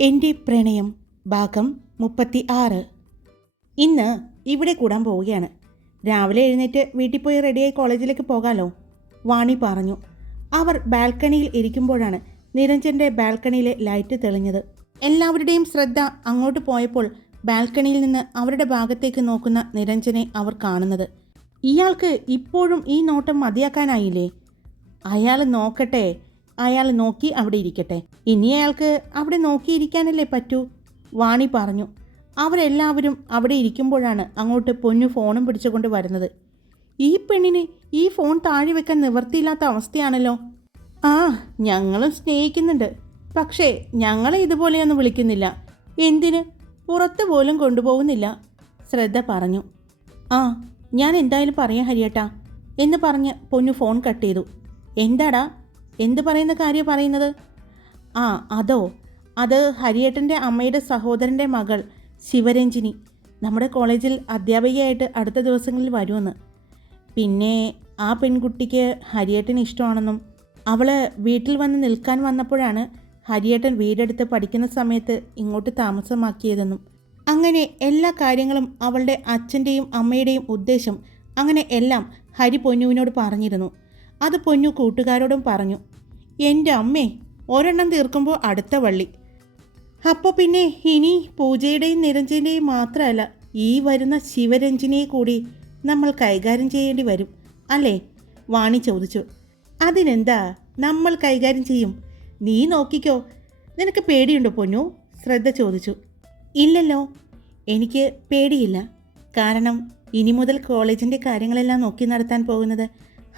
എന്റെ പ്രണയം ഭാഗം മുപ്പത്തി ആറ് ഇന്ന് ഇവിടെ കൂടാൻ പോവുകയാണ്. രാവിലെ എഴുന്നേറ്റ് വീട്ടിൽ പോയി റെഡിയായി കോളേജിലേക്ക് പോകാമല്ലോ വാണി പറഞ്ഞു. അവർ ബാൽക്കണിയിൽ ഇരിക്കുമ്പോഴാണ് നിരഞ്ജന്റെ ബാൽക്കണിയിലെ ലൈറ്റ് തെളിഞ്ഞത്. എല്ലാവരുടെയും ശ്രദ്ധ അങ്ങോട്ട് പോയപ്പോൾ ബാൽക്കണിയിൽ നിന്ന് അവരുടെ ഭാഗത്തേക്ക് നോക്കുന്ന നിരഞ്ജനെ അവർ കാണുന്നത്. ഇയാൾക്ക് ഇപ്പോഴും ഈ നോട്ടം മതിയാക്കാനായില്ലേ? അയാൾ നോക്കട്ടെ അയാൾ നോക്കി അവിടെ ഇരിക്കട്ടെ. ഇനി അയാൾക്ക് അവിടെ നോക്കിയിരിക്കാനല്ലേ പറ്റൂ? വാണി പറഞ്ഞു. അവരെല്ലാവരും അവിടെ ഇരിക്കുമ്പോഴാണ് അങ്ങോട്ട് പൊന്നു ഫോണും പിടിച്ചുകൊണ്ട് വരുന്നത്. ഈ പെണ്ണിന് ഈ ഫോൺ താഴെ വെക്കാൻ നിവർത്തിയില്ലാത്ത അവസ്ഥയാണല്ലോ. ആ ഞങ്ങളും സ്നേഹിക്കുന്നുണ്ട്. പക്ഷേ ഞങ്ങളെ ഇതുപോലെയൊന്നും വിളിക്കുന്നില്ല. എന്തിന്? പുറത്ത് പോലും കൊണ്ടുപോകുന്നില്ല. ശ്രദ്ധ പറഞ്ഞു. ആ ഞാൻ എന്തായാലും പറയാം ഹരിയേട്ടാ എന്ന് പറഞ്ഞ് പൊന്നു ഫോൺ കട്ട് ചെയ്തു. എന്താടാ? എന്ത് പറയുന്ന കാര്യം പറയുന്നത്? ആ അതോ? അത് ഹരിയേട്ടന്റെ അമ്മയുടെ സഹോദരന്റെ മകൾ ശിവരഞ്ജിനി. നമ്മുടെ കോളേജിൽ അധ്യാപികയായിട്ട് അടുത്ത ദിവസങ്ങളിൽ വരുമെന്ന്. പിന്നെ ആ പെൺകുട്ടിക്ക് ഹരിയേട്ടൻ ഇഷ്ടമാണെന്നും അവൾ വീട്ടിൽ വന്ന് നിൽക്കാൻ വന്നപ്പോഴാണ് ഹരിയേട്ടൻ വീടെടുത്ത് പഠിക്കുന്ന സമയത്ത് ഇങ്ങോട്ട് താമസമാക്കിയതെന്നും അങ്ങനെ എല്ലാ കാര്യങ്ങളും അവളുടെ അച്ഛന്റെയും അമ്മയുടെയും ഉദ്ദേശം അങ്ങനെ എല്ലാം ഹരി പൊന്നുവിനോട് പറഞ്ഞിരുന്നു. അത് പൊന്നു കൂട്ടുകാരോടും പറഞ്ഞു എന്റെ അമ്മേ ഒരെണ്ണം തീർക്കുമ്പോൾ അടുത്ത വള്ളി. അപ്പോൾ പിന്നെ ഇനി പൂജയുടെയും നിരഞ്ജന്റെയും മാത്രമല്ല ഈ വരുന്ന ശിവരഞ്ജിനെ കൂടി നമ്മൾ കൈകാര്യം ചെയ്യേണ്ടി വരും അല്ലേ? വാണി ചോദിച്ചു. അതിനെന്താ? നമ്മൾ കൈകാര്യം ചെയ്യും. നീ നോക്കിക്കോ. നിനക്ക് പേടിയുണ്ടോ പൊന്നു? ശ്രദ്ധ ചോദിച്ചു. ഇല്ലല്ലോ എനിക്ക് പേടിയില്ല. കാരണം ഇനി മുതൽ കോളേജിന്റെ കാര്യങ്ങളെല്ലാം നോക്കി നടത്താൻ പോകുന്നത്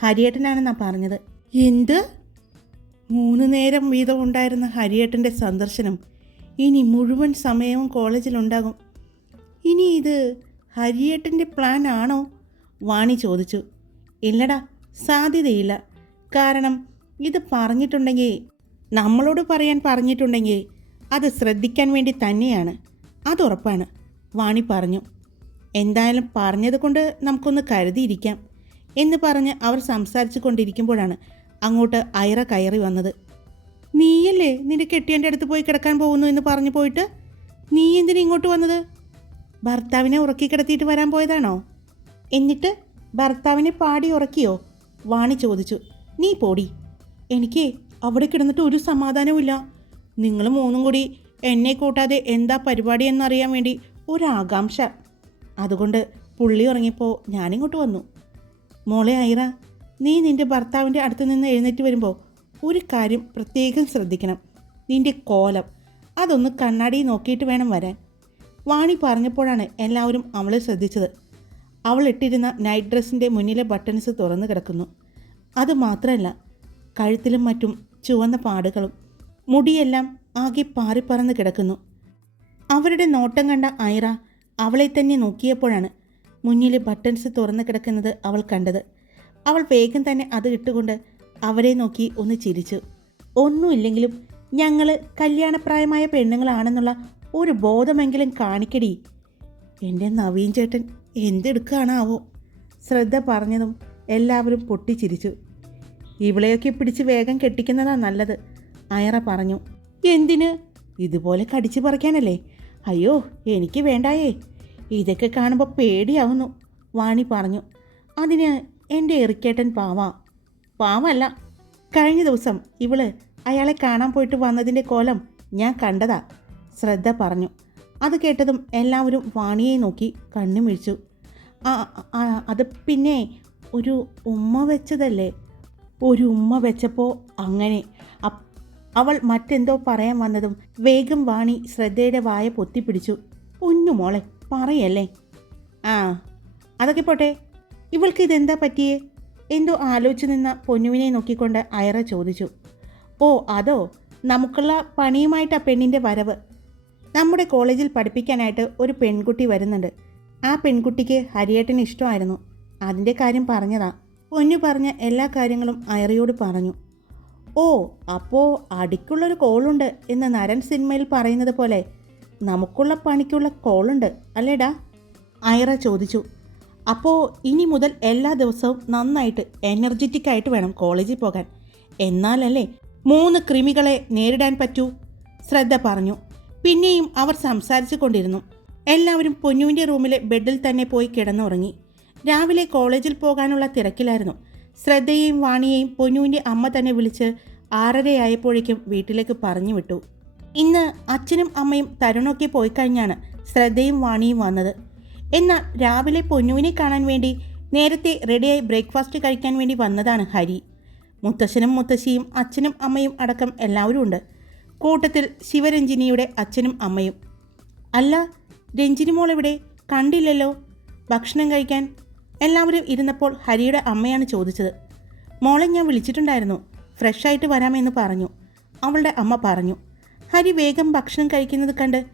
ഹരിയേട്ടനാണെന്നാ പറഞ്ഞത്. എന്ത്? മൂന്ന് നേരം വീതം ഉണ്ടായിരുന്ന ഹരിയേട്ടന്റെ സന്ദർശനം ഇനി മുഴുവൻ സമയവും കോളേജിലുണ്ടാകും ഇനി ഇത് ഹരിയേട്ടന്റെ പ്ലാൻ ആണോ? വാണി ചോദിച്ചു. ഇല്ലടാ സാധ്യതയില്ല. കാരണം ഇത് പറഞ്ഞിട്ടുണ്ടെങ്കിൽ നമ്മളോട് പറയാൻ പറഞ്ഞിട്ടുണ്ടെങ്കിൽ അത് ശ്രദ്ധിക്കാൻ വേണ്ടി തന്നെയാണ്. അതുറപ്പാണ് വാണി പറഞ്ഞു. എന്തായാലും പറഞ്ഞത് കൊണ്ട് നമുക്കൊന്ന് കരുതിയിരിക്കാം. എന്ന് പറഞ്ഞ് അവർ സംസാരിച്ചു കൊണ്ടിരിക്കുമ്പോഴാണ് അങ്ങോട്ട് ഐറ കയറി വന്നത്. നീയല്ലേ നിന്റെ കെട്ടിയന്റെ അടുത്ത് പോയി കിടക്കാൻ പോകുന്നു എന്ന് പറഞ്ഞു പോയിട്ട്? നീ എന്തിനാ ഇങ്ങോട്ട് വന്നത്? ഭർത്താവിനെ ഉറക്കി കിടത്തിയിട്ട് വരാൻ പോയതാണോ? എന്നിട്ട് ഭർത്താവിനെ പാടി ഉറക്കിയോ? വാണി ചോദിച്ചു. നീ പോടി. എനിക്ക് അവിടെ കിടന്നിട്ട് ഒരു സമാധാനവുമില്ല. നിങ്ങൾ മൂന്നും കൂടി എന്നെ കൂട്ടാതെ എന്താ പരിപാടി എന്നറിയാൻ വേണ്ടി ഒരാകാംക്ഷ. അതുകൊണ്ട് പുള്ളി ഉറങ്ങിയപ്പോൾ ഞാനിങ്ങോട്ട് വന്നു. മോളെ ഐറ നീ നിന്റെ ഭർത്താവിന്റെ അടുത്ത് നിന്ന് എഴുന്നേറ്റ് വരുമ്പോൾ ഒരു കാര്യം പ്രത്യേകം ശ്രദ്ധിക്കണം. നിന്റെ കോലം അതൊന്ന് കണ്ണാടി നോക്കിയിട്ട് വേണം വരാൻ. വാണി പറഞ്ഞപ്പോഴാണ് എല്ലാവരും അവളെ ശ്രദ്ധിച്ചത്. അവൾ ഇട്ടിരുന്ന നൈറ്റ് ഡ്രസ്സിന്റെ മുന്നിലെ ബട്ടൺസ് തുറന്നു കിടക്കുന്നു. അത് മാത്രമല്ല കഴുത്തിലും മറ്റും ചുവന്ന പാടുകളും മുടിയെല്ലാം ആകെ പാറിപ്പറന്ന് കിടക്കുന്നു. അവരുടെ നോട്ടം കണ്ട ഐറ അവളെ തന്നെ നോക്കിയപ്പോഴാണ് മുന്നിലെ ബട്ടൺസ് തുറന്നു കിടക്കുന്നത് അവൾ കണ്ടത്. അവൾ വേഗം തന്നെ അത് ഇട്ടുകൊണ്ട് അവരെ നോക്കി ഒന്ന് ചിരിച്ചു. ഒന്നുമില്ലെങ്കിലും ഞങ്ങൾ കല്യാണപ്രായമായ പെണ്ണുങ്ങളാണെന്നുള്ള ഒരു ബോധമെങ്കിലും കാണിക്കടി. എന്റെ നവീൻ ചേട്ടൻ എന്തെടുക്കുകയാണാവോ? ശ്രദ്ധ പറഞ്ഞതും എല്ലാവരും പൊട്ടിച്ചിരിച്ചു. ഇവളെയൊക്കെ പിടിച്ച് വേഗം കെട്ടിക്കുന്നതാ നല്ലത് അയറ പറഞ്ഞു. എന്തിന്? ഇതുപോലെ കടിച്ചു പറിക്കാനല്ലേ? അയ്യോ എനിക്ക് വേണ്ടായേ. ഇതൊക്കെ കാണുമ്പോൾ പേടിയാവുന്നു. വാണി പറഞ്ഞു അതിന് എന്റെ എറിക്കേട്ടൻ പാവാ. പാവല്ല. കഴിഞ്ഞ ദിവസം ഇവൾ അയാളെ കാണാൻ പോയിട്ട് വന്നതിന്റെ കോലം ഞാൻ കണ്ടതാ ശ്രദ്ധ പറഞ്ഞു. അത് കേട്ടതും എല്ലാവരും വാണിയെ നോക്കി കണ്ണു മിഴിച്ചു. ആ ആ, അത് പിന്നെ ഒരു ഉമ്മ വെച്ചതല്ലേ? ഒരു ഉമ്മ വെച്ചപ്പോൾ അങ്ങനെ. അവൾ മറ്റെന്തോ പറയാൻ വന്നതും വേഗം വാണി ശ്രദ്ധയുടെ വായ പൊത്തിപ്പിടിച്ചു. പൊന്നു മോളെ പറയല്ലേ? ആ അതൊക്കെ പോട്ടെ. ഇവൾക്ക് ഇതെന്താ പറ്റിയേ? എന്തോ ആലോചിച്ച് നിന്ന പൊന്നുവിനെ നോക്കിക്കൊണ്ട് അയറ ചോദിച്ചു. ഓ അതോ നമുക്കുള്ള പണിയുമായിട്ട് ആ പെണ്ണിന്റെ വരവ്? നമ്മുടെ കോളേജിൽ പഠിപ്പിക്കാനായിട്ട് ഒരു പെൺകുട്ടി വരുന്നുണ്ട്. ആ പെൺകുട്ടിക്ക് ഹരിയേട്ടന് ഇഷ്ടമായിരുന്നു. അതിന്റെ കാര്യം പറഞ്ഞതാ. പൊന്നു പറഞ്ഞ എല്ലാ കാര്യങ്ങളും അയറയോട് പറഞ്ഞു. ഓ അപ്പോൾ അടിക്കുള്ളൊരു കോളുണ്ട് എന്ന് നരൻ സിനിമയിൽ പറയുന്നത് പോലെ നമുക്കുള്ള പണിക്കുള്ള കോളുണ്ട് അല്ലേടാ? ഐറ ചോദിച്ചു. അപ്പോൾ ഇനി മുതൽ എല്ലാ ദിവസവും നന്നായിട്ട് എനർജറ്റിക് ആയിട്ട് വേണം കോളേജിൽ പോകാൻ. എന്നാലല്ലേ മൂന്ന് കൃമികളെ നേരിടാൻ പറ്റൂ? ശ്രദ്ധ പറഞ്ഞു. പിന്നെയും അവർ സംസാരിച്ചു കൊണ്ടിരുന്നു. എല്ലാവരും പൊന്നുവിന്റെ റൂമിലെ ബെഡിൽ തന്നെ പോയി കിടന്നുറങ്ങി. രാവിലെ കോളേജിൽ പോകാനുള്ള തിരക്കിലായിരുന്നു. ശ്രദ്ധയെയും വാണിയെയും പൊന്നുവിന്റെ അമ്മ തന്നെ വിളിച്ച് ആറരയായപ്പോഴേക്കും വീട്ടിലേക്ക് പറഞ്ഞു വിട്ടു. ഇന്ന് അച്ഛനും അമ്മയും തരുണൊക്കെ പോയി കഴിഞ്ഞാണ് ശ്രദ്ധയും വാണിയും വന്നത്. എന്നാൽ രാവിലെ പൊന്നുവിനെ കാണാൻ വേണ്ടി നേരത്തെ റെഡിയായി ബ്രേക്ക്ഫാസ്റ്റ് കഴിക്കാൻ വേണ്ടി വന്നതാണ് ഹരി. മുത്തശ്ശനും മുത്തശ്ശിയും അച്ഛനും അമ്മയും അടക്കം എല്ലാവരും ഉണ്ട്. കൂട്ടത്തിൽ ശിവരഞ്ജിനിയുടെ അച്ഛനും അമ്മയും. അല്ല രഞ്ജിനി മോൾ എവിടെ? കണ്ടില്ലല്ലോ. ഭക്ഷണം കഴിക്കാൻ? എല്ലാവരും ഇരുന്നപ്പോൾ ഹരിയുടെ അമ്മയാണ് ചോദിച്ചത്. മോളെ ഞാൻ വിളിച്ചിട്ടുണ്ടായിരുന്നു. ഫ്രഷായിട്ട് വരാമെന്ന് പറഞ്ഞു. അവളുടെ അമ്മ പറഞ്ഞു. ഹരി വേഗം ഭക്ഷണം കഴിക്കുന്നത് കണ്ട്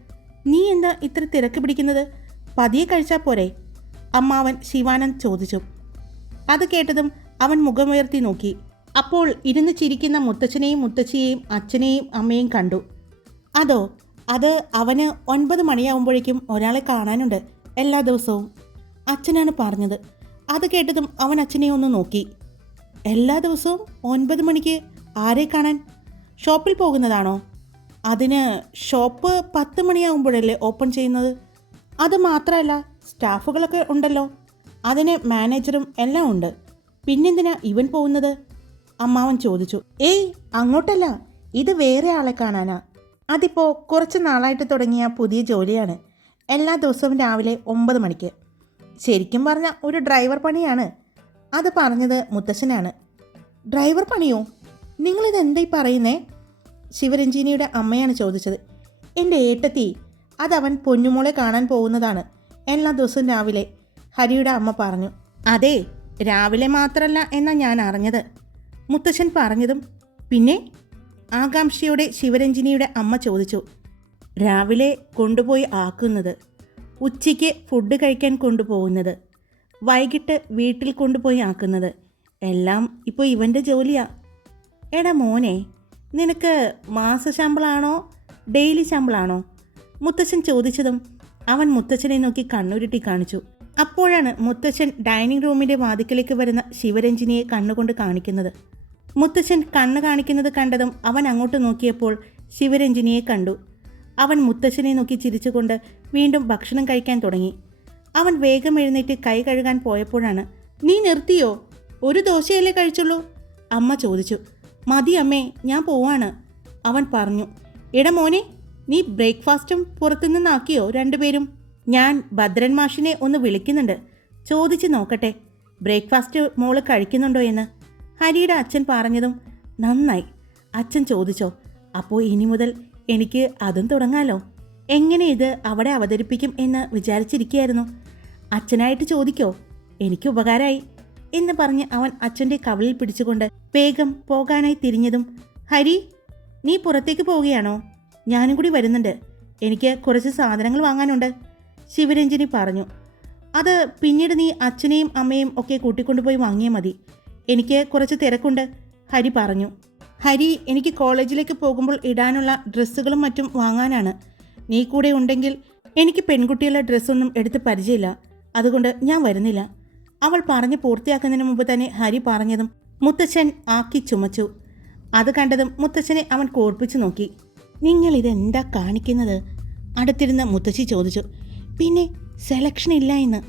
നീ എന്താ ഇത്ര തിരക്ക് പിടിക്കുന്നത്? പതിയെ കഴിച്ചാൽ പോരെ? അമ്മാവൻ ശിവാനന്ദ് ചോദിച്ചു. അത് കേട്ടതും അവൻ മുഖമുയർത്തി നോക്കി. അപ്പോൾ ഇരുന്ന് ചിരിക്കുന്ന മുത്തച്ഛനെയും മുത്തച്ഛിയെയും അച്ഛനെയും അമ്മയും കണ്ടു. അതോ അത് അവന് ഒൻപത് മണിയാവുമ്പോഴേക്കും ഒരാളെ കാണാനുണ്ട് എല്ലാ ദിവസവും അച്ഛനാണ് പറഞ്ഞത്. അത് കേട്ടതും അവൻ അച്ഛനെ ഒന്ന് നോക്കി. എല്ലാ ദിവസവും ഒൻപത് മണിക്ക് ആരെ കാണാൻ? ഷോപ്പിൽ പോകുന്നതാണോ? അതിന് ഷോപ്പ് പത്ത് മണിയാകുമ്പോഴല്ലേ ഓപ്പൺ ചെയ്യുന്നത്? അത് മാത്രമല്ല സ്റ്റാഫുകളൊക്കെ ഉണ്ടല്ലോ. അതിന് മാനേജറും എല്ലാം ഉണ്ട്. പിന്നെന്തിനാ ഇവൻ പോകുന്നത്? അമ്മാവൻ ചോദിച്ചു. ഏയ് അങ്ങോട്ടല്ല. ഇത് വേറെ ആളെ കാണാനാ. അതിപ്പോൾ കുറച്ച് നാളായിട്ട് തുടങ്ങിയ പുതിയ ജോലിയാണ്. എല്ലാ ദിവസവും രാവിലെ ഒമ്പത് മണിക്ക്. ശരിക്കും പറഞ്ഞ ഒരു ഡ്രൈവർ പണിയാണ്. അത് പറഞ്ഞത് മുത്തശ്ശനാണ്. ഡ്രൈവർ പണിയോ? നിങ്ങളിതെന്തായി പറയുന്നേ? ശിവരഞ്ജിനിയുടെ അമ്മയാണ് ചോദിച്ചത്. എന്റെ ഏട്ടത്തി അതവൻ പൊന്നുമോളെ കാണാൻ പോകുന്നതാണ് എല്ലാ ദിവസവും രാവിലെ ഹരിയുടെ അമ്മ പറഞ്ഞു. അതെ രാവിലെ മാത്രമല്ല എന്നാ ഞാൻ അറിഞ്ഞത് മുത്തശ്ശൻ പറഞ്ഞതും പിന്നെ ആകാംക്ഷയോടെ ശിവരഞ്ജിനിയുടെ അമ്മ ചോദിച്ചു. രാവിലെ കൊണ്ടുപോയി ആക്കുന്നത് ഉച്ചയ്ക്ക് ഫുഡ് കഴിക്കാൻ കൊണ്ടുപോകുന്നത് വൈകിട്ട് വീട്ടിൽ കൊണ്ടുപോയി ആക്കുന്നത് എല്ലാം ഇപ്പോൾ ഇവന്റെ ജോലിയാ. എടാ മോനെ നിനക്ക് മാസശമ്പളമാണോ ഡെയിലി ശമ്പളമാണോ മുത്തച്ഛൻ ചോദിച്ചതും അവൻ മുത്തച്ഛനെ നോക്കി കണ്ണുരുട്ടി കാണിച്ചു. അപ്പോഴാണ് മുത്തച്ഛൻ ഡൈനിങ് റൂമിന്റെ വാതിക്കലേക്ക് വരുന്ന ശിവരഞ്ജിനിയെ കണ്ണുകൊണ്ട് കാണിക്കുന്നത്. മുത്തച്ഛൻ കണ്ണ് കാണിക്കുന്നത് കണ്ടതും അവൻ അങ്ങോട്ട് നോക്കിയപ്പോൾ ശിവരഞ്ജിനിയെ കണ്ടു. അവൻ മുത്തച്ഛനെ നോക്കി ചിരിച്ചുകൊണ്ട് വീണ്ടും ഭക്ഷണം കഴിക്കാൻ തുടങ്ങി. അവൻ വേഗം എഴുന്നേറ്റ് കൈ കഴുകാൻ പോയപ്പോഴാണ് നീ നിർത്തിയോ? ഒരു ദോശയല്ലേ കഴിച്ചുള്ളൂ? അമ്മ ചോദിച്ചു. മതി അമ്മേ ഞാൻ പോവാണ്. അവൻ പറഞ്ഞു എട മോനെ നീ ബ്രേക്ക്ഫാസ്റ്റും പുറത്തുനിന്നാക്കിയോ രണ്ടുപേരും? ഞാൻ ഭദ്രൻ മാഷിനെ ഒന്ന് വിളിക്കുന്നുണ്ട്. ചോദിച്ചു നോക്കട്ടെ ബ്രേക്ക്ഫാസ്റ്റ് മോൾ കഴിക്കുന്നുണ്ടോ എന്ന്? ഹരിയുടെ അച്ഛൻ പറഞ്ഞതും നന്നായി. അച്ഛൻ ചോദിച്ചോ അപ്പോൾ ഇനി മുതൽ എനിക്ക് അതും തുടങ്ങാലോ? എങ്ങനെ ഇത് അവിടെ അവതരിപ്പിക്കും എന്ന് വിചാരിച്ചിരിക്കുകയായിരുന്നു. അച്ഛനായിട്ട് ചോദിക്കോ എനിക്ക് ഉപകാരമായി. എന്ന് പറഞ്ഞ് അവൻ അച്ഛന്റെ കവളിൽ പിടിച്ചുകൊണ്ട് വേഗം പോകാനായി തിരിഞ്ഞതും ഹരി നീ പുറത്തേക്ക് പോവുകയാണോ? ഞാനും കൂടി വരുന്നുണ്ട്. എനിക്ക് കുറച്ച് സാധനങ്ങൾ വാങ്ങാനുണ്ട് ശിവരഞ്ജനി പറഞ്ഞു. അത് പിന്നീട് നീ അച്ഛനെയും അമ്മയും ഒക്കെ കൂട്ടിക്കൊണ്ടുപോയി വാങ്ങിയാൽ മതി. എനിക്ക് കുറച്ച് തിരക്കുണ്ട് ഹരി പറഞ്ഞു. ഹരി എനിക്ക് കോളേജിലേക്ക് പോകുമ്പോൾ ഇടാനുള്ള ഡ്രസ്സുകളും മറ്റും വാങ്ങാനാണ്. നീ കൂടെ ഉണ്ടെങ്കിൽ എനിക്ക് പെൺകുട്ടികളുടെ ഡ്രസ്സൊന്നും എടുത്ത് പരിചയമില്ല. അതുകൊണ്ട് ഞാൻ വരുന്നില്ല. അവൾ പറഞ്ഞു പൂർത്തിയാക്കുന്നതിന് മുമ്പ് തന്നെ ഹരി പറഞ്ഞതും മുത്തച്ഛൻ ആക്കി ചുമച്ചു. അത് കണ്ടതും മുത്തച്ഛനെ അവൻ കോർപ്പിച്ചു നോക്കി. നിങ്ങൾ ഇതെന്താ കാണിക്കുന്നത്? അടുത്തിരുന്ന് മുത്തശ്ശി ചോദിച്ചു. പിന്നെ സെലക്ഷൻ ഇല്ല എന്ന്.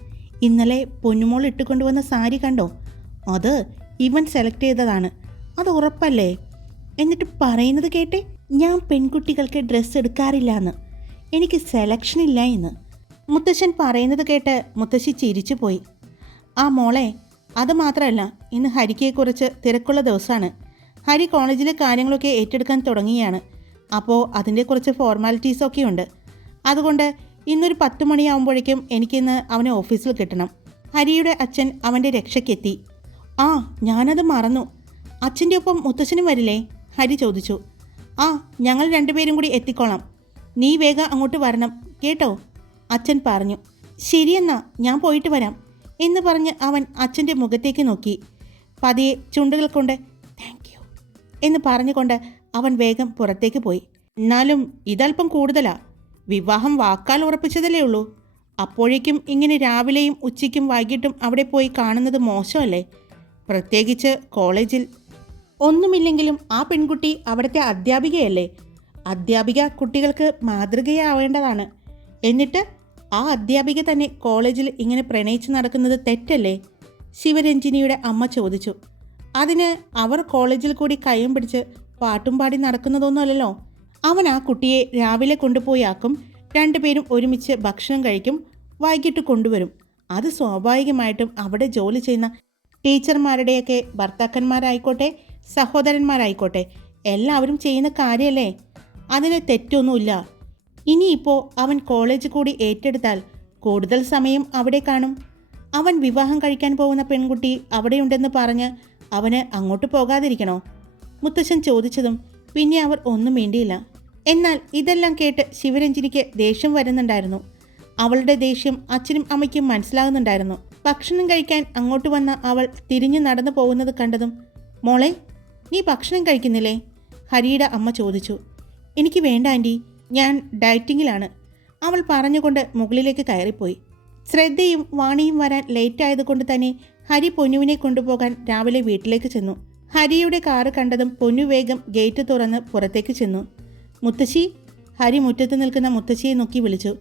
ഇന്നലെ പൊന്നുമോൾ ഇട്ടുകൊണ്ടുവന്ന സാരി കണ്ടോ? അത് ഇവൻ സെലക്ട് ചെയ്തതാണ്. അത് ഉറപ്പല്ലേ? എന്നിട്ട് പറയുന്നത് കേട്ടെ ഞാൻ പെൺകുട്ടികൾക്ക് ഡ്രസ്സ് എടുക്കാറില്ല എന്ന്. എനിക്ക് സെലക്ഷൻ ഇല്ല എന്ന്. മുത്തശ്ശൻ പറയുന്നത് കേട്ട് മുത്തശ്ശി ചിരിച്ചു പോയി ആ മോളെ അത് മാത്രമല്ല ഇന്ന് ഹരിക്കെക്കുറിച്ച് തിരക്കുള്ള ദിവസമാണ്. ഹരി കോളേജിലെ കാര്യങ്ങളൊക്കെ ഏറ്റെടുക്കാൻ തുടങ്ങിയാണ് അപ്പോൾ അതിന്റെ കുറച്ച് ഫോർമാലിറ്റീസൊക്കെ ഉണ്ട് അതുകൊണ്ട് ഇന്നൊരു പത്ത് മണിയാകുമ്പോഴേക്കും എനിക്കിന്ന് അവനെ ഓഫീസിൽ കിട്ടണം. ഹരിയുടെ അച്ഛൻ അവന്റെ രക്ഷയ്ക്കെത്തി. ആ ഞാനത് മറന്നു. അച്ഛന്റെ ഒപ്പം മുത്തശ്ശനും വരില്ലേ? ഹരി ചോദിച്ചു. ആ ഞങ്ങൾ രണ്ടുപേരും കൂടി എത്തിക്കോളാം. നീ വേഗം അങ്ങോട്ട് വരണം. കേട്ടോ അച്ഛൻ പറഞ്ഞു. ശരിയെന്നാ ഞാൻ പോയിട്ട് വരാം. എന്ന് പറഞ്ഞ് അവൻ അച്ഛന്റെ മുഖത്തേക്ക് നോക്കി. പതിയെ ചുണ്ടുകൾ കൊണ്ട് താങ്ക് യു എന്ന് പറഞ്ഞുകൊണ്ട് അവൻ വേഗം പുറത്തേക്ക് പോയി. എന്നാലും ഇതല്പം കൂടുതലാ. വിവാഹം വാക്കാൽ ഉറപ്പിച്ചതല്ലേ ഉള്ളൂ. അപ്പോഴേക്കും ഇങ്ങനെ രാവിലെയും ഉച്ചയ്ക്കും വൈകിട്ടും അവിടെ പോയി കാണുന്നത് മോശമല്ലേ? പ്രത്യേകിച്ച് കോളേജിൽ. ഒന്നുമില്ലെങ്കിലും ആ പെൺകുട്ടി അവിടുത്തെ അധ്യാപികയല്ലേ? അധ്യാപിക കുട്ടികൾക്ക് മാതൃകയാവേണ്ടതാണ്. എന്നിട്ട് ആ അധ്യാപിക തന്നെ കോളേജിൽ ഇങ്ങനെ പ്രണയിച്ച് നടക്കുന്നത് തെറ്റല്ലേ? ശിവരഞ്ജിനിയുടെ അമ്മ ചോദിച്ചു. അതിന് അവർ കോളേജിൽ കൂടി കയ്യും പിടിച്ച് പാട്ടും പാടി നടക്കുന്നതൊന്നുമല്ലല്ലോ അവൻ ആ കുട്ടിയെ രാവിലെ കൊണ്ടുപോയാക്കും രണ്ടുപേരും ഒരുമിച്ച് ഭക്ഷണം കഴിക്കും. വൈകിട്ട് കൊണ്ടുവരും. അത് സ്വാഭാവികമായിട്ടും അവിടെ ജോലി ചെയ്യുന്ന ടീച്ചർമാരുടെയൊക്കെ ഭർത്താക്കന്മാരായിക്കോട്ടെ സഹോദരന്മാരായിക്കോട്ടെ എല്ലാവരും ചെയ്യുന്ന കാര്യമല്ലേ? അതിന് തെറ്റൊന്നുമില്ല. ഇനിയിപ്പോൾ അവൻ കോളേജ് കൂടി ഏറ്റെടുത്താൽ കൂടുതൽ സമയം അവിടെ കാണും. അവൻ വിവാഹം കഴിക്കാൻ പോകുന്ന പെൺകുട്ടി അവിടെയുണ്ടെന്ന് പറഞ്ഞ് അവന് അങ്ങോട്ട് പോകാതിരിക്കണോ? മുത്തശ്ശൻ ചോദിച്ചതും പിന്നെ അവർ ഒന്നും വേണ്ടിയില്ല എന്നാൽ ഇതെല്ലാം കേട്ട് ശിവരഞ്ജിനിക്ക് ദേഷ്യം വരുന്നുണ്ടായിരുന്നു. അവളുടെ ദേഷ്യം അച്ഛനും അമ്മയ്ക്കും മനസ്സിലാകുന്നുണ്ടായിരുന്നു. ഭക്ഷണം കഴിക്കാൻ അങ്ങോട്ട് വന്ന അവൾ തിരിഞ്ഞു നടന്നു പോകുന്നത് കണ്ടതും മോളെ നീ ഭക്ഷണം കഴിക്കുന്നില്ലേ? ഹരിയുടെ അമ്മ ചോദിച്ചു. എനിക്ക് വേണ്ട ആന്റി ഞാൻ ഡയറ്റിങ്ങിലാണ്. അവൾ പറഞ്ഞുകൊണ്ട് മുകളിലേക്ക് കയറിപ്പോയി. ശ്രദ്ധയും വാണിയും വരാൻ ലേറ്റ് ആയതുകൊണ്ട് തന്നെ ഹരി പൊന്നുവിനെ കൊണ്ടുപോകാൻ രാവിലെ വീട്ടിലേക്ക് ചെന്നു. ഹരിയുടെ കാറ് കണ്ടതും പൊന്നു വേഗം ഗേറ്റ് തുറന്ന് പുറത്തേക്ക് ചെന്നു. മുത്തശ്ശി ഹരി മുറ്റത്ത് നിൽക്കുന്ന മുത്തശ്ശിയെ നോക്കി വിളിച്ചു.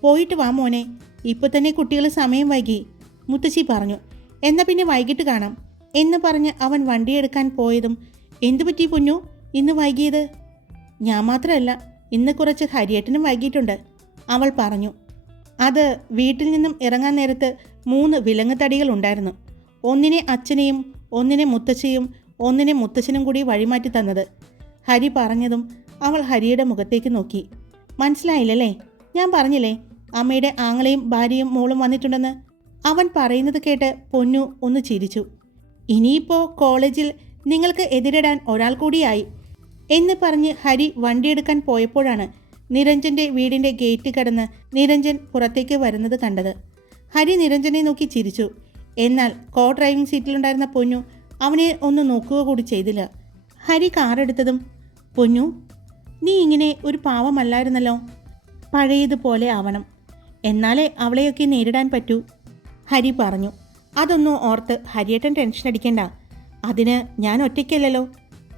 പോയിട്ട് വാ മോനെ ഇപ്പോൾ തന്നെ കുട്ടികൾ സമയം വൈകി മുത്തശ്ശി പറഞ്ഞു. എന്നാ പിന്നെ വൈകിട്ട് കാണാം എന്ന് പറഞ്ഞ് അവൻ വണ്ടിയെടുക്കാൻ പോയതും എന്തു പറ്റി പൊന്നു ഇന്ന് വൈകിയത്? ഞാൻ മാത്രമല്ല ഇന്ന് കുറച്ച് ഹരിയേട്ടനും വൈകിട്ടുണ്ട് അവൾ പറഞ്ഞു അത് വീട്ടിൽ നിന്നും ഇറങ്ങാൻ നേരത്ത് മൂന്ന് വിലങ്ങ് തടികൾ ഉണ്ടായിരുന്നു. ഒന്നിനെ അച്ഛനെയും ഒന്നിനെ മുത്തശ്ശിയും ഒന്നിനെ മുത്തശ്ശനും കൂടി വഴിമാറ്റി തന്നത്. ഹരി പറഞ്ഞതും അവൾ ഹരിയുടെ മുഖത്തേക്ക് നോക്കി. മനസ്സിലായില്ലല്ലേ? ഞാൻ പറഞ്ഞില്ലേ അമ്മയുടെ ആങ്ങളെയും ഭാര്യയും മോളും വന്നിട്ടുണ്ടെന്ന്? അവൻ പറയുന്നത് കേട്ട് പൊന്നു ഒന്ന് ചിരിച്ചു. ഇനിയിപ്പോൾ കോളേജിൽ നിങ്ങൾക്ക് എതിരിടാൻ ഒരാൾ കൂടിയായി. എന്ന് പറഞ്ഞ് ഹരി വണ്ടിയെടുക്കാൻ പോയപ്പോഴാണ് നിരഞ്ജന്റെ വീടിന്റെ ഗേറ്റ് കടന്ന് നിരഞ്ജൻ പുറത്തേക്ക് വരുന്നത് കണ്ടത്. ഹരി നിരഞ്ജനെ നോക്കി ചിരിച്ചു. എന്നാൽ കോ ഡ്രൈവിംഗ് സീറ്റിലുണ്ടായിരുന്ന പൊന്നു അവനെ ഒന്ന് നോക്കുക കൂടി ചെയ്തില്ല. ഹരി കാറെടുത്തതും പൊന്നു നീ ഇങ്ങനെ ഒരു പാവമല്ലായിരുന്നല്ലോ? പഴയതുപോലെ ആവണം. എന്നാലേ അവളെയൊക്കെ നേരിടാൻ പറ്റൂ. ഹരി പറഞ്ഞു. അതൊന്നും ഓർത്ത് ഹരിയേട്ടൻ ടെൻഷൻ അടിക്കണ്ട. അതിന് ഞാൻ ഒറ്റയ്ക്കല്ലല്ലോ.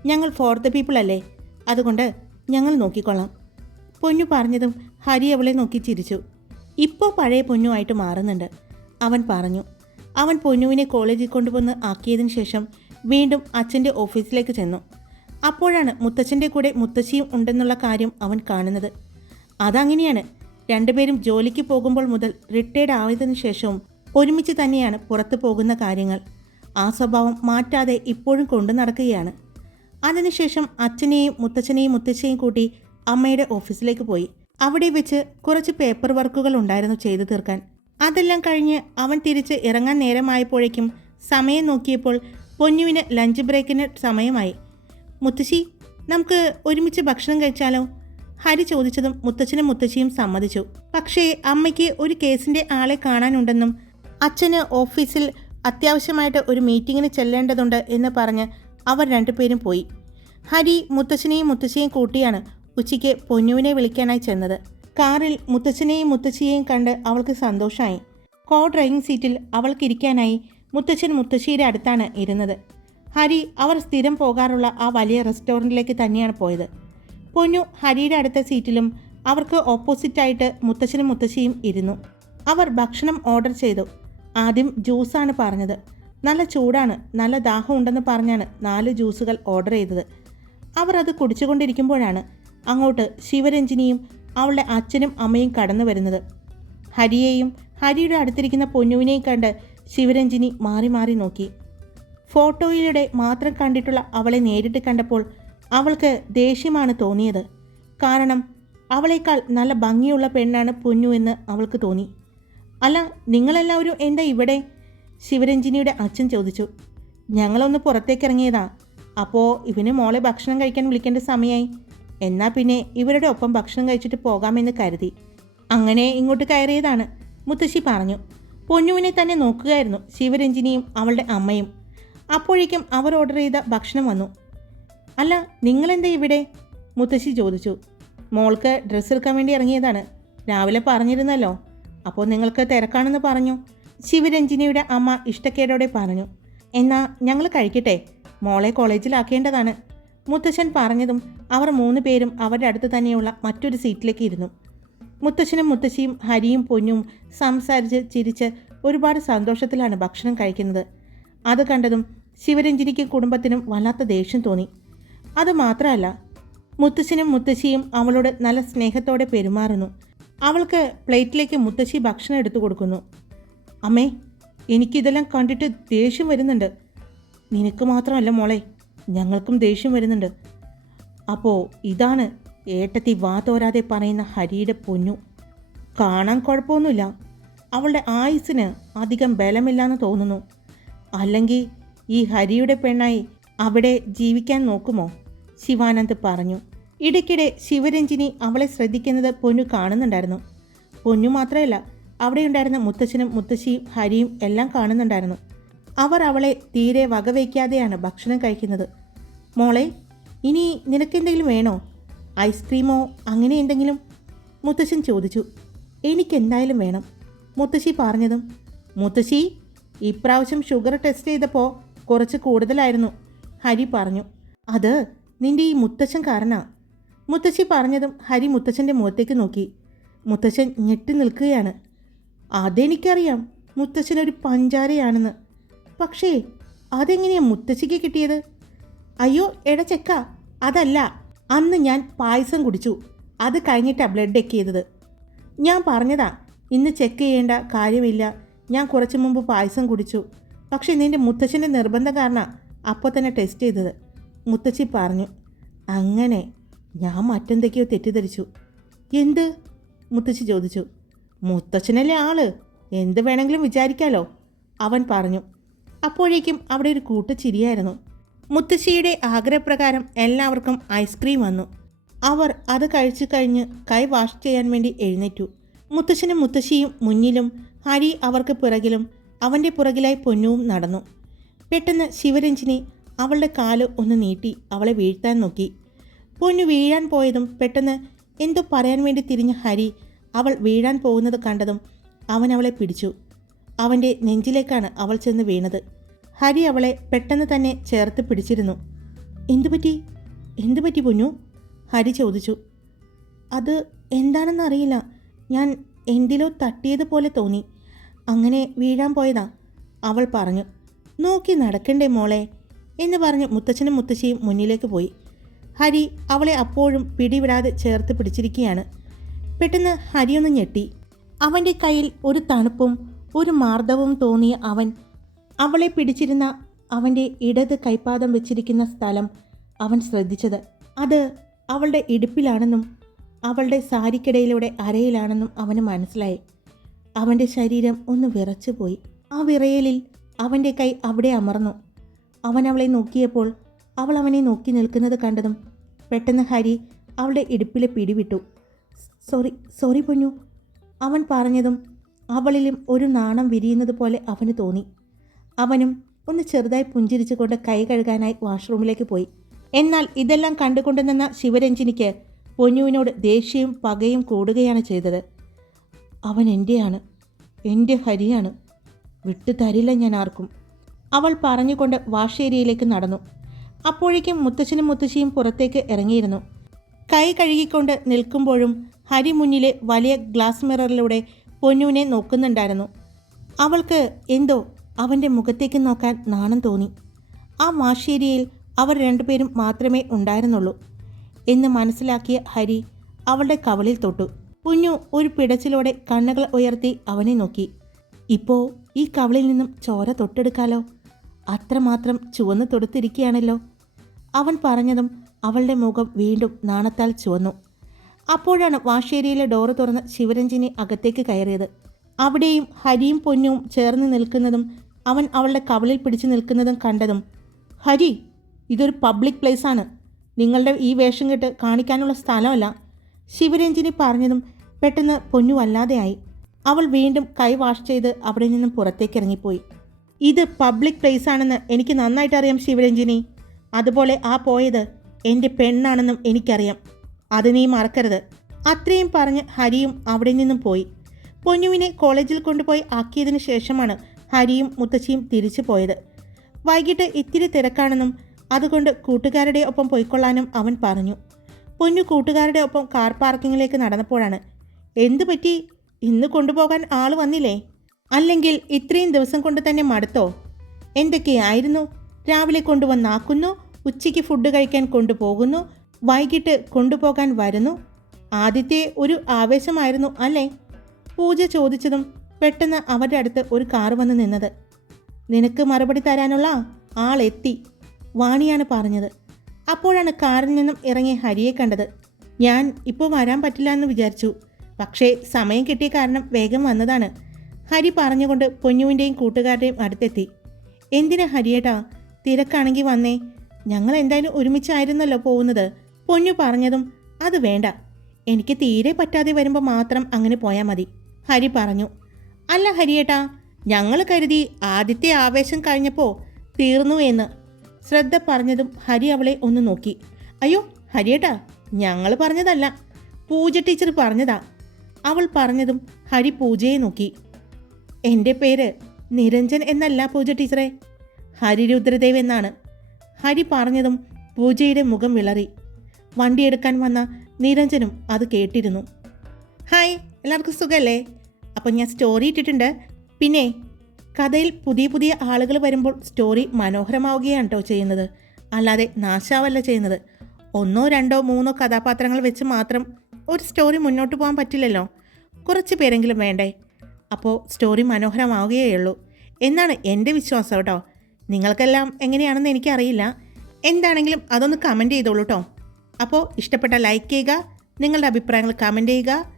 ഞങ്ങൾ ഫോർ ദ പീപ്പിൾ അല്ലേ? അതുകൊണ്ട് ഞങ്ങൾ നോക്കിക്കൊള്ളാം. പൊന്നു പറഞ്ഞതും ഹരി അവളെ നോക്കി ചിരിച്ചു. ഇപ്പോൾ പഴയ പൊന്നുമായിട്ട് മാറുന്നുണ്ട്. അവൻ പറഞ്ഞു അവൻ പൊന്നുവിനെ കോളേജിൽ കൊണ്ടുവന്ന് ആക്കിയതിന് ശേഷം വീണ്ടും അച്ഛന്റെ ഓഫീസിലേക്ക് ചെന്നു. അപ്പോഴാണ് മുത്തച്ഛന്റെ കൂടെ മുത്തശ്ശിയും ഉണ്ടെന്നുള്ള കാര്യം അവൻ കാണുന്നത്. അതങ്ങനെയാണ്. രണ്ടുപേരും ജോലിക്ക് പോകുമ്പോൾ മുതൽ റിട്ടയർഡ് ആയതിനു ശേഷവും ഒരുമിച്ച് തന്നെയാണ് പുറത്തു പോകുന്ന കാര്യങ്ങൾ. ആ സ്വഭാവം മാറ്റാതെ ഇപ്പോഴും കൊണ്ടു നടക്കുകയാണ്. അതിനുശേഷം അച്ഛനെയും മുത്തച്ഛനെയും മുത്തശ്ശിയെയും കൂട്ടി അമ്മയുടെ ഓഫീസിലേക്ക് പോയി. അവിടെ വെച്ച് കുറച്ച് പേപ്പർ വർക്കുകൾ ഉണ്ടായിരുന്നു ചെയ്തു തീർക്കാൻ. അതെല്ലാം കഴിഞ്ഞ് അവൻ തിരിച്ച് ഇറങ്ങാൻ നേരമായപ്പോഴേക്കും സമയം നോക്കിയപ്പോൾ പൊന്നുവിന് ലഞ്ച് ബ്രേക്കിന് സമയമായി. മുത്തശ്ശി നമുക്ക് ഒരുമിച്ച് ഭക്ഷണം കഴിച്ചാലോ? ഹരി ചോദിച്ചതും മുത്തച്ഛനും മുത്തശ്ശിയും സമ്മതിച്ചു. പക്ഷേ അമ്മയ്ക്ക് ഒരു കേസിന്റെ ആളെ കാണാനുണ്ടെന്നും അച്ഛന് ഓഫീസിൽ അത്യാവശ്യമായിട്ട് ഒരു മീറ്റിങ്ങിന് ചെല്ലേണ്ടതുണ്ട് എന്ന് പറഞ്ഞ് അവർ രണ്ടുപേരും പോയി. ഹരി മുത്തച്ഛനെയും മുത്തശ്ശിയെയും കൂട്ടിയാണ് ഉച്ചയ്ക്ക് പൊന്നുവിനെ വിളിക്കാനായി ചെന്നത്. കാറിൽ മുത്തച്ഛനെയും മുത്തശ്ശിയെയും കണ്ട് അവൾക്ക് സന്തോഷമായി കോ ഡ്രൈവിംഗ് സീറ്റിൽ അവൾക്കിരിക്കാനായി മുത്തച്ഛൻ മുത്തശ്ശിയുടെ അടുത്താണ് ഇരുന്നത്. ഹരി അവർ സ്ഥിരം പോകാറുള്ള ആ വലിയ റെസ്റ്റോറന്റിലേക്ക് തന്നെയാണ് പോയത്. പൊന്നു ഹരിയുടെ അടുത്ത സീറ്റിലും അവർക്ക് ഓപ്പോസിറ്റായിട്ട് മുത്തച്ഛനും മുത്തശ്ശിയും ഇരുന്നു. അവർ ഭക്ഷണം ഓർഡർ ചെയ്തു. ആദ്യം ജ്യൂസാണ് പറഞ്ഞത്. നല്ല ചൂടാണ് നല്ല ദാഹം ഉണ്ടെന്ന് പറഞ്ഞാണ് നാല് ജ്യൂസുകൾ ഓർഡർ ചെയ്തത്. അവർ അത് കുടിച്ചുകൊണ്ടിരിക്കുമ്പോഴാണ് അങ്ങോട്ട് ശിവരഞ്ജിനിയും അവളുടെ അച്ഛനും അമ്മയും കടന്നു വരുന്നത്. ഹരിയെയും ഹരിയുടെ അടുത്തിരിക്കുന്ന പൊന്നുവിനെയും കണ്ട് ശിവരഞ്ജിനി മാറി മാറി നോക്കി. ഫോട്ടോയിലൂടെ മാത്രം കണ്ടിട്ടുള്ള അവളെ നേരിട്ട് കണ്ടപ്പോൾ അവൾക്ക് ദേഷ്യമാണ് തോന്നിയത്. കാരണം അവളേക്കാൾ നല്ല ഭംഗിയുള്ള പെണ്ണാണ് പൊന്നു എന്ന് അവൾക്ക് തോന്നി. അല്ല നിങ്ങളെല്ലാവരും എന്താ ഇവിടെ? ശിവരഞ്ജിനിയുടെ അച്ഛൻ ചോദിച്ചു. ഞങ്ങളൊന്ന് പുറത്തേക്ക് ഇറങ്ങിയതാ. അപ്പോൾ ഇവന് മോളെ ഭക്ഷണം കഴിക്കാൻ വിളിക്കേണ്ട സമയമായി എന്നാൽ പിന്നെ ഇവരുടെ ഒപ്പം ഭക്ഷണം കഴിച്ചിട്ട് പോകാമെന്ന് കരുതി. അങ്ങനെ ഇങ്ങോട്ട് കയറിയതാണ്. മുത്തശ്ശി പറഞ്ഞു പൊന്നുവിനെ തന്നെ നോക്കുകയായിരുന്നു ശിവരഞ്ജിനിയും അവളുടെ അമ്മയും. അപ്പോഴേക്കും അവർ ഓർഡർ ചെയ്ത ഭക്ഷണം വന്നു. അല്ല നിങ്ങളെന്താ ഇവിടെ? മുത്തശ്ശി ചോദിച്ചു. മോൾക്ക് ഡ്രസ്സ് എടുക്കാൻ വേണ്ടി ഇറങ്ങിയതാണ്. രാവിലെ പറഞ്ഞിരുന്നല്ലോ. അപ്പോൾ നിങ്ങൾക്ക് തിരക്കാണെന്ന് പറഞ്ഞു. ശിവരഞ്ജിനിയുടെ അമ്മ ഇഷ്ടക്കേടോടെ പറഞ്ഞു എന്നാൽ ഞങ്ങൾ കഴിക്കട്ടെ. മോളെ കോളേജിലാക്കേണ്ടതാണ്. മുത്തശ്ശൻ പറഞ്ഞതും അവർ മൂന്ന് പേരും അവരുടെ അടുത്ത് തന്നെയുള്ള മറ്റൊരു സീറ്റിലേക്ക് ഇരുന്നു. മുത്തശ്ശനും മുത്തശ്ശിയും ഹരിയും പൊന്നും സംസാരിച്ച് ചിരിച്ച് ഒരുപാട് സന്തോഷത്തിലാണ് ഭക്ഷണം കഴിക്കുന്നത്. അത് കണ്ടതും ശിവരഞ്ജിനിക്കും കുടുംബത്തിനും വല്ലാത്ത ദേഷ്യം തോന്നി. അത് മാത്രമല്ല മുത്തശ്ശനും മുത്തശ്ശിയും അവളോട് നല്ല സ്നേഹത്തോടെ പെരുമാറുന്നു. അവൾക്ക് പ്ലേറ്റിലേക്ക് മുത്തശ്ശി ഭക്ഷണം എടുത്തു കൊടുക്കുന്നു. അമ്മേ എനിക്കിതെല്ലാം കണ്ടിട്ട് ദേഷ്യം വരുന്നുണ്ട്. നിനക്ക് മാത്രമല്ല മോളെ ഞങ്ങൾക്കും ദേഷ്യം വരുന്നുണ്ട്. അപ്പോൾ ഇതാണ് ഏട്ടത്തി വാ തോരാതെ പറയുന്ന ഹരിയുടെ പൊന്നു. കാണാൻ കുഴപ്പമൊന്നുമില്ല. അവളുടെ ആയുസ്സിന് അധികം ബലമില്ലാന്ന് തോന്നുന്നു. അല്ലെങ്കിൽ ഈ ഹരിയുടെ പെണ്ണായി അവിടെ ജീവിക്കാൻ നോക്കുമോ? ശിവാനന്ദ് പറഞ്ഞു. ഇടയ്ക്കിടെ ശിവരഞ്ജിനി അവളെ ശ്രദ്ധിക്കുന്നത് പൊന്നു കാണുന്നുണ്ടായിരുന്നു. പൊന്നു മാത്രമല്ല അവിടെയുണ്ടായിരുന്ന മുത്തച്ഛനും മുത്തശ്ശിയും ഹരിയും എല്ലാം കാണുന്നുണ്ടായിരുന്നു. അവർ അവളെ തീരെ വകവയ്ക്കാതെയാണ് ഭക്ഷണം കഴിക്കുന്നത്. മോളെ ഇനി നിനക്കെന്തെങ്കിലും വേണോ? ഐസ്ക്രീമോ അങ്ങനെ എന്തെങ്കിലും? മുത്തശ്ശൻ ചോദിച്ചു. എനിക്കെന്തായാലും വേണം. മുത്തശ്ശി പറഞ്ഞതും മുത്തശ്ശി ഇപ്രാവശ്യം ഷുഗർ ടെസ്റ്റ് ചെയ്തപ്പോൾ കുറച്ച് കൂടുതലായിരുന്നു ഹരി പറഞ്ഞു. അത് നിന്റെ ഈ മുത്തശ്ശൻ കാരണാ മുത്തശ്ശി പറഞ്ഞതും ഹരി മുത്തശ്ശന്റെ മുഖത്തേക്ക് നോക്കി. മുത്തശ്ശൻ ഞെട്ടി നിൽക്കുകയാണ്. അതെനിക്കറിയാം. മുത്തശ്ശനൊരു പഞ്ചാരയാണെന്ന്. പക്ഷേ അതെങ്ങനെയാ മുത്തശ്ശിക്ക് കിട്ടിയത്? അയ്യോ എട ചെക്ക അതല്ല. അന്ന് ഞാൻ പായസം കുടിച്ചു. അത് കഴിഞ്ഞിട്ടാണ് ബ്ലഡ് ചെക്ക് ചെയ്തത്. ഞാൻ പറഞ്ഞതാ ഇന്ന് ചെക്ക് ചെയ്യേണ്ട കാര്യമില്ല. ഞാൻ കുറച്ച് മുമ്പ് പായസം കുടിച്ചു. പക്ഷേ നിന്റെ മുത്തച്ഛന്റെ നിർബന്ധം കാരണം അപ്പോൾ തന്നെ ടെസ്റ്റ് ചെയ്തത്. മുത്തച്ഛി പറഞ്ഞു അങ്ങനെ ഞാൻ മറ്റെന്തൊക്കെയോ തെറ്റിദ്ധരിച്ചു. എന്ത്? മുത്തച്ഛി ചോദിച്ചു. മുത്തച്ഛനല്ലേ ആൾ? എന്ത് വേണമെങ്കിലും വിചാരിക്കാലോ? അവൻ പറഞ്ഞു അപ്പോഴേക്കും അവിടെ ഒരു കൂട്ടച്ചിരിയായിരുന്നു മുത്തശ്ശിയുടെ ആഗ്രഹപ്രകാരം എല്ലാവർക്കും ഐസ്ക്രീം വന്നു. അവർ അത് കഴിച്ചു കഴിഞ്ഞ് കൈ വാഷ് ചെയ്യാൻ വേണ്ടി എഴുന്നേറ്റു. മുത്തശ്ശനും മുത്തശ്ശിയും മുന്നിലും ഹരി അവർക്ക് പിറകിലും അവന്റെ പുറകിലായി പൊന്നുവും നടന്നു. പെട്ടെന്ന് ശിവരഞ്ജിനി അവളുടെ കാൽ ഒന്ന് നീട്ടി അവളെ വീഴ്ത്താൻ നോക്കി. പൊന്നു വീഴാൻ പോയതും പെട്ടെന്ന് എന്തോ പറയാൻ വേണ്ടി തിരിഞ്ഞ ഹരി അവൾ വീഴാൻ പോകുന്നത് കണ്ടതും അവൻ അവളെ പിടിച്ചു. അവന്റെ നെഞ്ചിലേക്കാണ് അവൾ ചെന്ന് വീണത്. ഹരി അവളെ പെട്ടെന്ന് തന്നെ ചേർത്ത് പിടിച്ചിരുന്നു. എന്തുപറ്റി? എന്തുപറ്റി പൊന്നു? ഹരി ചോദിച്ചു. അത് എന്താണെന്നറിയില്ല ഞാൻ എന്തിലോ തട്ടിയതുപോലെ തോന്നി. അങ്ങനെ വീഴാൻ പോയതാ അവൾ പറഞ്ഞു. നോക്കി നടക്കണ്ടേ മോളെ എന്ന് പറഞ്ഞ് മുത്തച്ഛനും മുത്തശ്ശിയും മുന്നിലേക്ക് പോയി. ഹരി അവളെ അപ്പോഴും പിടിവിടാതെ ചേർത്ത് പിടിച്ചിരിക്കുകയാണ്. പെട്ടെന്ന് ഹരിയൊന്ന് ഞെട്ടി. അവന്റെ കയ്യിൽ ഒരു തണുപ്പും ഒരു മാർദ്ദവും തോന്നിയ അവൻ അവളെ പിടിച്ചിരുന്ന അവന്റെ ഇടത് കൈപ്പാദം വെച്ചിരിക്കുന്ന സ്ഥലം അവൻ ശ്രദ്ധിച്ചത്. അത് അവളുടെ ഇടുപ്പിലാണെന്നും അവളുടെ സാരിക്കിടയിലൂടെ അരയിലാണെന്നും അവന് മനസ്സിലായി. അവന്റെ ശരീരം ഒന്ന് വിറച്ചുപോയി. ആ വിറയലിൽ അവന്റെ കൈ അവിടെ അമർന്നു. അവൻ അവളെ നോക്കിയപ്പോൾ അവൾ അവനെ നോക്കി നിൽക്കുന്നത് കണ്ടതും പെട്ടെന്ന് ഹരി അവളുടെ ഇടുപ്പിലെ പിടിവിട്ടു. സോറി സോറി പൊന്നു അവൻ പറഞ്ഞതും അവളിലും ഒരു നാണം വിരിയുന്നത് പോലെ അവന് തോന്നി. അവനും ഒന്ന് ചെറുതായി പുഞ്ചിരിച്ചുകൊണ്ട് കൈ കഴുകാനായി വാഷ്റൂമിലേക്ക് പോയി. എന്നാൽ ഇതെല്ലാം കണ്ടുകൊണ്ട് നിന്ന ശിവരഞ്ജിനിക്ക് പൊന്നുവിനോട് ദേഷ്യവും പകയും കൂടുകയാണ് ചെയ്തത്. അവൻ എന്റെയാണ് എന്റെ ഹരിയാണ്. വിട്ടു തരില്ല ഞാൻ ആർക്കും. അവൾ പറഞ്ഞുകൊണ്ട് വാഷേരിയയിലേക്ക് നടന്നു. അപ്പോഴേക്കും മുത്തച്ഛനും മുത്തശ്ശിയും പുറത്തേക്ക് ഇറങ്ങിയിരുന്നു. കൈ കഴുകിക്കൊണ്ട് നിൽക്കുമ്പോഴും ഹരി മുന്നിലെ വലിയ ഗ്ലാസ് മിററിലൂടെ പൊന്നുവിനെ നോക്കുന്നുണ്ടായിരുന്നു. അവൾക്ക് എന്തോ? അവന്റെ മുഖത്തേക്ക് നോക്കാൻ നാണം തോന്നി. ആ മാഷേരിയയിൽ അവർ രണ്ടുപേരും മാത്രമേ ഉണ്ടായിരുന്നുള്ളൂ എന്ന് മനസ്സിലാക്കിയ ഹരി അവളുടെ കവളിൽ തൊട്ടു. കുഞ്ഞു ഒരു പിടച്ചിലോടെ കണ്ണുകൾ ഉയർത്തി അവനെ നോക്കി. ഇപ്പോൾ ഈ കവളിൽ നിന്നും ചോര തൊട്ടെടുക്കാലോ? അത്രമാത്രം ചുവന്ന് തൊടുത്തിരിക്കുകയാണല്ലോ. അവൻ പറഞ്ഞതും അവളുടെ മുഖം വീണ്ടും നാണത്താൽ ചുവന്നു. അപ്പോഴാണ് വാഷേരിയിലെ ഡോറ് തുറന്ന് ശിവരഞ്ജിനി അകത്തേക്ക് കയറിയത്. അവിടെയും ഹരിയും പൊന്നും ചേർന്ന് നിൽക്കുന്നതും അവൻ അവളുടെ കവളിൽ പിടിച്ചു നിൽക്കുന്നതും കണ്ടതും ഹരി ഇതൊരു പബ്ലിക് പ്ലേസാണ് നിങ്ങളുടെ ഈ വേഷം കെട്ട് കാണിക്കാനുള്ള സ്ഥലമല്ല. ശിവരഞ്ജിനി പറഞ്ഞതും പെട്ടെന്ന് പൊന്നു വല്ലാതെയായി. അവൾ വീണ്ടും കൈ വാഷ് ചെയ്ത് അവിടെ നിന്നും പുറത്തേക്ക് ഇറങ്ങിപ്പോയി. ഇത് പബ്ലിക് പ്ലേസ് ആണെന്ന് എനിക്ക് നന്നായിട്ട് അറിയാം ശിവരഞ്ജിനി. അതുപോലെ ആ പോയത് എന്റെ പെണ്ണാണെന്നും എനിക്കറിയാം. അത് നീ മറക്കരുത്. അത്രയും പറഞ്ഞ് ഹരിയും അവിടെ നിന്നും പോയി. പൊന്നുവിനെ കോളേജിൽ കൊണ്ടുപോയി ആക്കിയതിനു ശേഷമാണ് ഹരിയും മുത്തശ്ശിയും തിരിച്ചു പോയത്. വൈകിട്ട് ഇത്തിരി തിരക്കാണെന്നും അതുകൊണ്ട് കൂട്ടുകാരുടെ ഒപ്പം പോയിക്കൊള്ളാനും അവൻ പറഞ്ഞു. പൊന്നു കൂട്ടുകാരുടെ ഒപ്പം കാർ പാർക്കിങ്ങിലേക്ക് നടന്നപ്പോഴാണ്. എന്തു പറ്റി? ഇന്ന് കൊണ്ടുപോകാൻ ആൾ വന്നില്ലേ? അല്ലെങ്കിൽ ഇത്രയും ദിവസം കൊണ്ട് തന്നെ മടുത്തോ? എന്തൊക്കെയായിരുന്നു? രാവിലെ കൊണ്ടുവന്നാക്കുന്നു ഉച്ചയ്ക്ക് ഫുഡ് കഴിക്കാൻ കൊണ്ടുപോകുന്നു വൈകിട്ട് കൊണ്ടുപോകാൻ വരുന്നു. ആദ്യത്തെ ഒരു ആവേശമായിരുന്നു അല്ലേ? പൂജ ചോദിച്ചതും പെട്ടെന്ന് അവരുടെ അടുത്ത് ഒരു കാറ് വന്ന് നിന്നത്. നിനക്ക് മറുപടി തരാനുള്ള ആളെത്തി വാണിയാണ് പറഞ്ഞത്. അപ്പോഴാണ് കാറിൽ നിന്നും ഇറങ്ങിയ ഹരിയെ കണ്ടത്. ഞാൻ ഇപ്പോൾ വരാൻ പറ്റില്ല എന്ന് വിചാരിച്ചു. പക്ഷേ സമയം കിട്ടിയ കാരണം വേഗം വന്നതാണ്. ഹരി പറഞ്ഞുകൊണ്ട് പൊന്നുവിന്റെയും കൂട്ടുകാരുടെയും അടുത്തെത്തി. എന്തിനാ ഹരിയേട്ടാ? തിരക്കാണെങ്കിൽ വന്നേ. ഞങ്ങൾ എന്തായാലും ഒരുമിച്ചായിരുന്നല്ലോ പോകുന്നത്. പൊന്നു പറഞ്ഞതും അത് വേണ്ട. എനിക്ക് തീരെ പറ്റാതെ വരുമ്പോൾ മാത്രം അങ്ങനെ പോയാൽ മതി ഹരി പറഞ്ഞു. അല്ല ഹരിയേട്ടാ ഞങ്ങൾ കരുതി ആദ്യത്തെ ആവേശം കഴിഞ്ഞപ്പോൾ തീർന്നു എന്ന്. ശ്രദ്ധ പറഞ്ഞതും ഹരി അവളെ ഒന്ന് നോക്കി. അയ്യോ ഹരിയേട്ടാ ഞങ്ങൾ പറഞ്ഞതല്ല. പൂജ ടീച്ചർ പറഞ്ഞതാ. അവൾ പറഞ്ഞതും ഹരി പൂജയെ നോക്കി. എന്റെ പേര് നിരഞ്ജൻ എന്നല്ല പൂജ ടീച്ചറെ. ഹരിരുദ്രദേവ് എന്നാണ്. ഹരി പറഞ്ഞതും പൂജയുടെ മുഖം വിളറി. വണ്ടിയെടുക്കാൻ വന്ന നിരഞ്ജനും അത് കേട്ടിരുന്നു. ഹായ് എല്ലാവർക്കും സുഖമല്ലേ അപ്പം ഞാൻ സ്റ്റോറി ഇട്ടിട്ടുണ്ട്. പിന്നെ കഥയിൽ പുതിയ പുതിയ ആളുകൾ വരുമ്പോൾ സ്റ്റോറി മനോഹരമാവുകയാണ് കേട്ടോ ചെയ്യുന്നത്. അല്ലാതെ നാശാവല്ല ചെയ്യുന്നത്. ഒന്നോ രണ്ടോ മൂന്നോ കഥാപാത്രങ്ങൾ വെച്ച് മാത്രം ഒരു സ്റ്റോറി മുന്നോട്ട് പോകാൻ പറ്റില്ലല്ലോ. കുറച്ച് പേരെങ്കിലും വേണ്ടേ? അപ്പോൾ സ്റ്റോറി മനോഹരമാവുകയേ ഉള്ളൂ. എന്നാണ് എന്റെ വിശ്വാസം കേട്ടോ നിങ്ങൾക്കെല്ലാം എങ്ങനെയാണെന്ന് എനിക്കറിയില്ല. എന്താണെങ്കിലും അതൊന്ന് കമന്റ് ചെയ്തോളൂ കേട്ടോ അപ്പോൾ ഇഷ്ടപ്പെട്ട ലൈക്ക് ചെയ്യുക നിങ്ങളുടെ അഭിപ്രായങ്ങൾ കമന്റ് ചെയ്യുക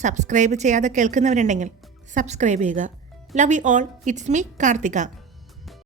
സബ്സ്ക്രൈബ് ചെയ്യാതെ കേൾക്കുന്നവരുണ്ടെങ്കിൽ സബ്സ്ക്രൈബ് ചെയ്യുക. Love you all it's me Karthika.